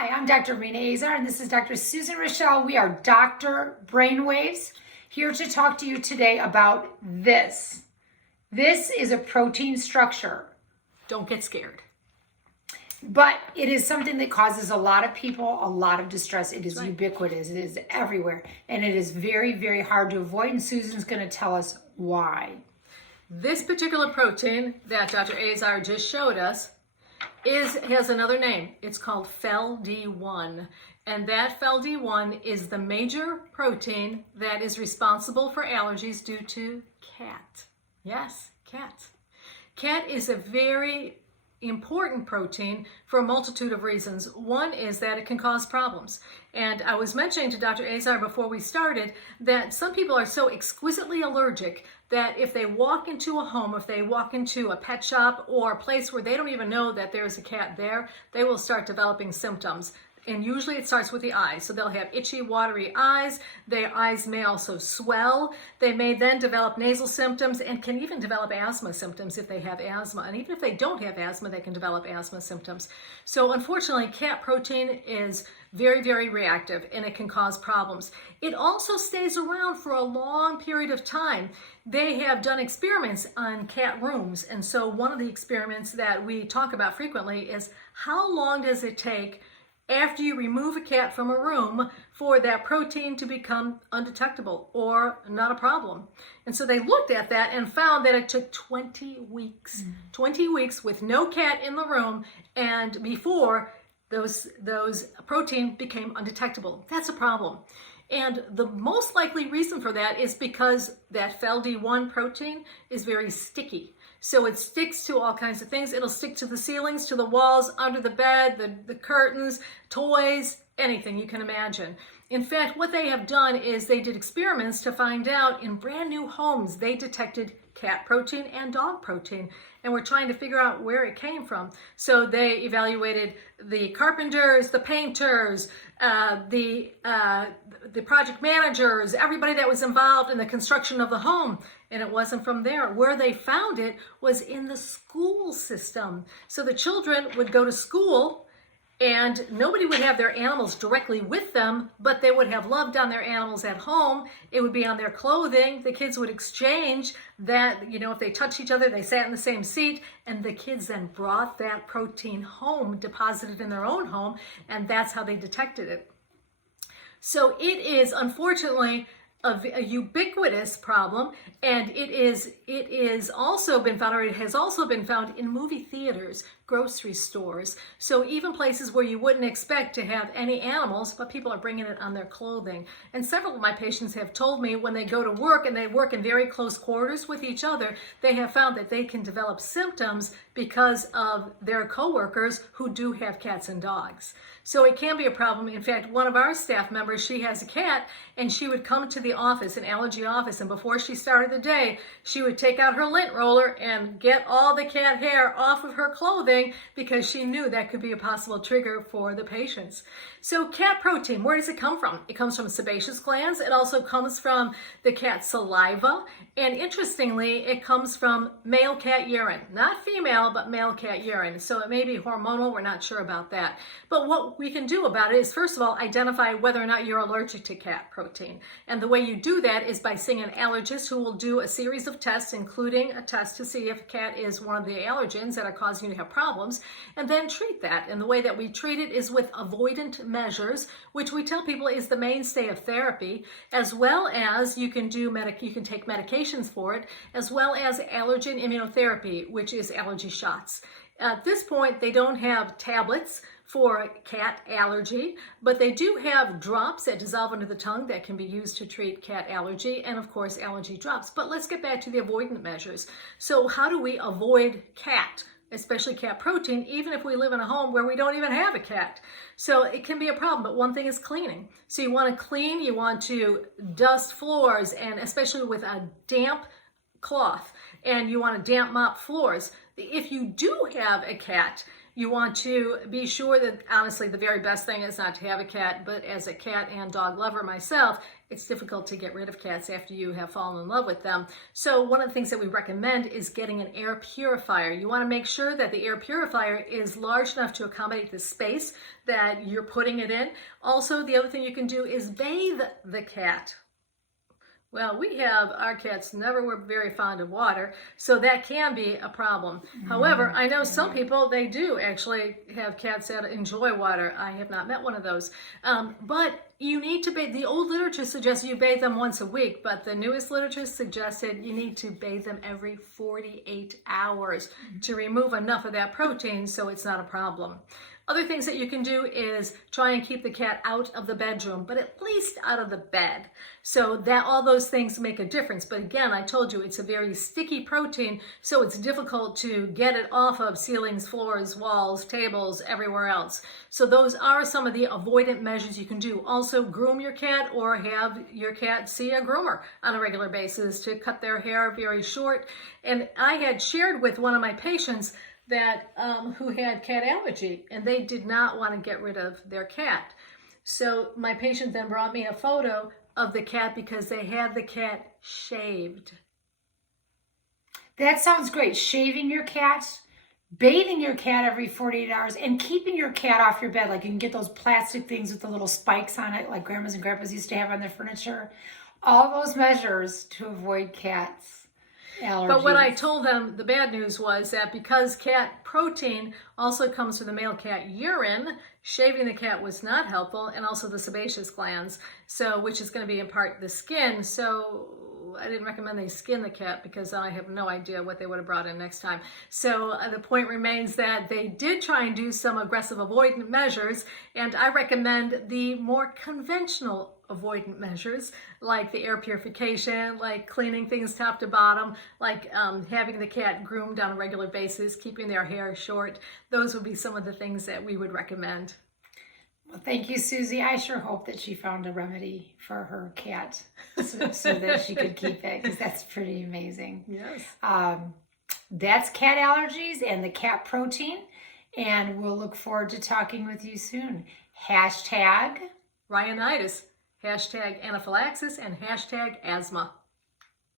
Hi, I'm Dr. Rena Azar, and this is Dr. Susan Raschal. We are Dr. Brainwaves, here to talk to you today about this. This is a protein structure. Don't get scared. But it is something that causes a lot of people a lot of distress. It is Right. ubiquitous. It is everywhere. And it is very, very hard to avoid. And Susan's going to tell us why. This particular protein that Dr. Azar just showed us has another name. It's called FeLD1. And that FeLD1 is the major protein that is responsible for allergies due to cat. Yes, cat. Cat is a very important protein for a multitude of reasons. One is that it can cause problems. And I was mentioning to Dr. Azar before we started that some people are so exquisitely allergic that if they walk into a home, if they walk into a pet shop or a place where they don't even know that there's a cat there, they will start developing symptoms. And usually it starts with the eyes. So they'll have itchy, watery eyes. Their eyes may also swell. They may then develop nasal symptoms and can even develop asthma symptoms if they have asthma. And even if they don't have asthma, they can develop asthma symptoms. So unfortunately, cat protein is very, very reactive and it can cause problems. It also stays around for a long period of time. They have done experiments on cat rooms. And so one of the experiments that we talk about frequently is how long does it take after you remove a cat from a room for that protein to become undetectable or not a problem. And so they looked at that and found that it took 20 weeks. 20 weeks with no cat in the room and before those protein became undetectable. That's a problem. And the most likely reason for that is because that FeLD1 protein is very sticky. So it sticks to all kinds of things. It'll stick to the ceilings, to the walls, under the bed, the curtains, toys, anything you can imagine. In fact, what they have done is they did experiments to find out in brand new homes, they detected cat protein and dog protein. And we're trying to figure out where it came from. So they evaluated the carpenters, the painters, the project managers, everybody that was involved in the construction of the home. And it wasn't from there. Where they found it was in the school system. So the children would go to school and nobody would have their animals directly with them, but they would have loved on their animals at home. It would be on their clothing. The kids would exchange that, if they touched each other, they sat in the same seat, and the kids then brought that protein home, deposited in their own home, and that's how they detected it. So it is, unfortunately, a ubiquitous problem, and it has also been found in movie theaters, grocery stores, so even places where you wouldn't expect to have any animals, but people are bringing it on their clothing. And several of my patients have told me when they go to work and they work in very close quarters with each other, they have found that they can develop symptoms because of their coworkers who do have cats and dogs. So it can be a problem. In fact, one of our staff members, she has a cat, and she would come to the office, an allergy office, and before she started the day, she would take out her lint roller and get all the cat hair off of her clothing because she knew that could be a possible trigger for the patients. So cat protein, where does it come from? It comes from sebaceous glands. It also comes from the cat's saliva. And interestingly, it comes from male cat urine. Not female, but male cat urine. So it may be hormonal. We're not sure about that. But what we can do about it is, first of all, identify whether or not you're allergic to cat protein. And the way you do that is by seeing an allergist who will do a series of tests, including a test to see if a cat is one of the allergens that are causing you to have problems, and then treat that. And the way that we treat it is with avoidant measures, which we tell people is the mainstay of therapy, as well as you can take medications for it, as well as allergen immunotherapy, which is allergy shots. At this point, they don't have tablets for cat allergy, but they do have drops that dissolve under the tongue that can be used to treat cat allergy, and of course allergy drops. But let's get back to the avoidant measures. So how do we avoid cat, especially cat protein, even if we live in a home where we don't even have a cat? So it can be a problem, but one thing is cleaning. So you want to clean, you want to dust floors, and especially with a damp cloth, and you want to damp mop floors. If you do have a cat, You want to be sure that, honestly, the very best thing is not to have a cat, but as a cat and dog lover myself, it's difficult to get rid of cats after you have fallen in love with them. So one of the things that we recommend is getting an air purifier. You want to make sure that the air purifier is large enough to accommodate the space that you're putting it in. Also, the other thing you can do is bathe the cat. Well, our cats never were very fond of water, so that can be a problem. However, I know some people, they do actually have cats that enjoy water. I have not met one of those. But you need to bathe. The old literature suggests you bathe them once a week, but the newest literature suggested you need to bathe them every 48 hours to remove enough of that protein so it's not a problem. Other things that you can do is try and keep the cat out of the bedroom, but at least out of the bed. So that all those things make a difference. But again, I told you it's a very sticky protein, so it's difficult to get it off of ceilings, floors, walls, tables, everywhere else. So those are some of the avoidant measures you can do. Also, groom your cat or have your cat see a groomer on a regular basis to cut their hair very short. And I had shared with one of my patients that who had cat allergy, and they did not want to get rid of their cat. So my patient then brought me a photo of the cat because they had the cat shaved. That sounds great. Shaving your cat, bathing your cat every 48 hours, and keeping your cat off your bed. Like you can get those plastic things with the little spikes on it, like grandmas and grandpas used to have on their furniture. All those measures to avoid cats. Allergies. But what I told them, the bad news was that because cat protein also comes from the male cat urine, shaving the cat was not helpful, and also the sebaceous glands, so which is going to be in part the skin. So I didn't recommend they skin the cat because I have no idea what they would have brought in next time. So the point remains that they did try and do some aggressive avoidant measures, and I recommend the more conventional avoidant measures like the air purification, like cleaning things top to bottom, like having the cat groomed on a regular basis, keeping their hair short. Those would be some of the things that we would recommend. Well, thank you, Susie. I sure hope that she found a remedy for her cat so that she could keep it, because that's pretty amazing. Yes. That's cat allergies and the cat protein, and we'll look forward to talking with you soon. Hashtag Rhinitis, hashtag anaphylaxis, and hashtag asthma.